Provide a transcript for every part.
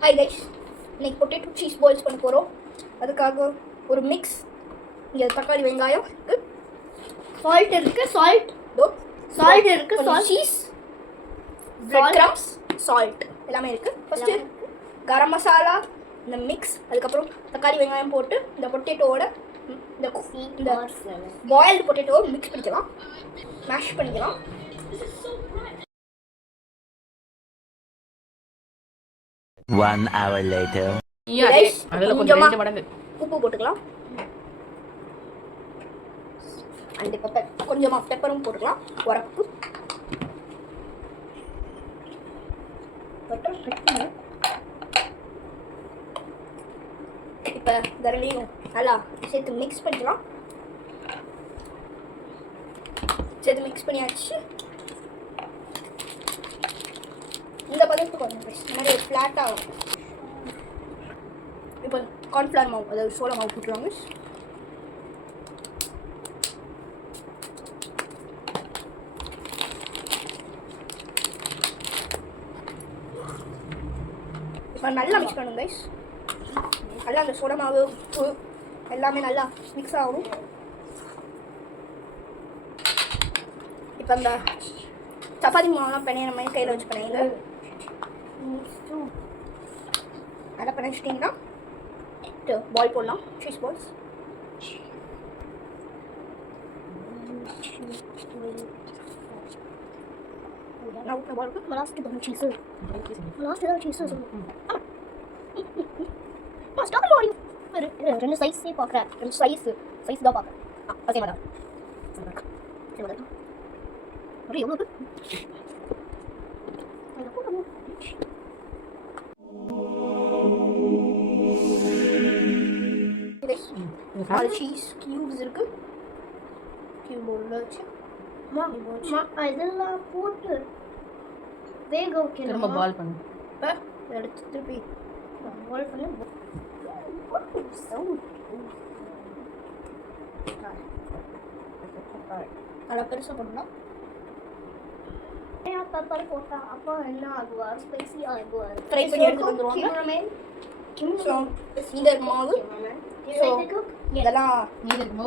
Hi guys, இன்னைக்கு potato cheese balls பண்ண போகிறோம். அதுக்காக ஒரு மிக்ஸ். இங்கே தக்காளி வெங்காயம் இருக்குது, சால்ட் இருக்குது, சால்ட் இருக்குது, salt cheese, bread crumbs, salt எல்லாமே இருக்குது. ஃபஸ்ட்டு கரம் மசாலா, இந்த மிக்ஸ், அதுக்கப்புறம் தக்காளி வெங்காயம் போட்டு இந்த பொட்டேட்டோவோட இந்த பாயில்டு பொட்டேட்டோவை மிக்ஸ் பண்ணிக்கலாம், மேஷ் பண்ணிக்கலாம். One hour later. உப்பு போட்டுக்கலாம், அண்ட் பெப்பர், கொஞ்சமாக பெப்பரும் போட்டுக்கலாம், உரப்பு இப்போ இதெல்லாம் நல்லா சேர்த்து மிக்ஸ் பண்ணிக்கலாம். சேர்த்து மிக்ஸ் பண்ணியாச்சு. இந்த பதத்துக்கு கொஞ்சம் இந்த மாதிரி ஒரு ஃப்ளாட்டாக ஆகும். இப்போ கார்ன்ஃப்ளவர் மாவு, அதாவது சோள மாவு போட்டுருவாங்க. இப்போ நல்லா மிக்ஸ் பண்ணுங்க கைஸ். நல்லா அந்த சோள மாவு, உப்பு எல்லாமே நல்லா மிக்ஸ் ஆகும். இப்போ அந்த சப்பாத்தி மாவுலாம் பிணையிற மாதிரி கையில் வச்சு பிணைங்க. அதை பிணைச்சிட்டிங்கன்னா பால் போடலாம், சீஸ் பால்ஸ். ரெண்டு சைஸே பார்க்குறேன், ரெண்டு சைஸ் தான் பார்க்குறேன். அதே மாதிரி எவ்வளோ சீஸ் கியூப்ஸ் இருக்கு. கியூப் வச்சு இதெல்லாம் போட்டு வேக வைக்கணும். திரும்ப பால் பண்ணு. இப்போ எடுத்து திருப்பி பால் பண்ணி நல்லா பெருசாக பண்ணலாம். பெப்பர் போட்டா அப்போ என்ன ஆகுவார்? ஸ்பைசி ஆகுவார். ஃப்ரை பண்ணி எடுத்து வந்துருவாங்க. இந்த மாவு இதெல்லாம்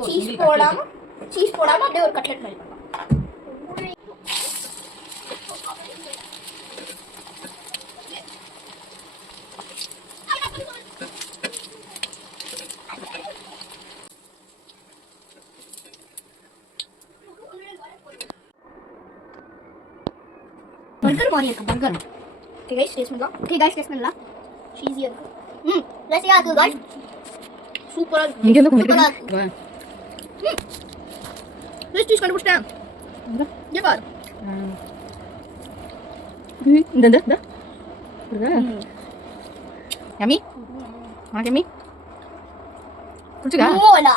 சீஸ் போடாம அப்படியே ஒரு கட்லெட் மாதிரி பண்ணலாம். பர்கர் மாதிரி இருக்கு, பர்கர். ஓகே கைஸ், டேஸ்ட் பண்ணலாம். ஈஸியாக இருக்கு. ரசியா இருக்கு गाइस. சூப்பராக இருக்கு. இங்க இருந்து கொஞ்சம் டேஸ்ட் கண்டுபிடிச்சிட்டேன். இங்கே பாரு. இந்த யம்மி. யம்மி. புடிச்சா? மோலா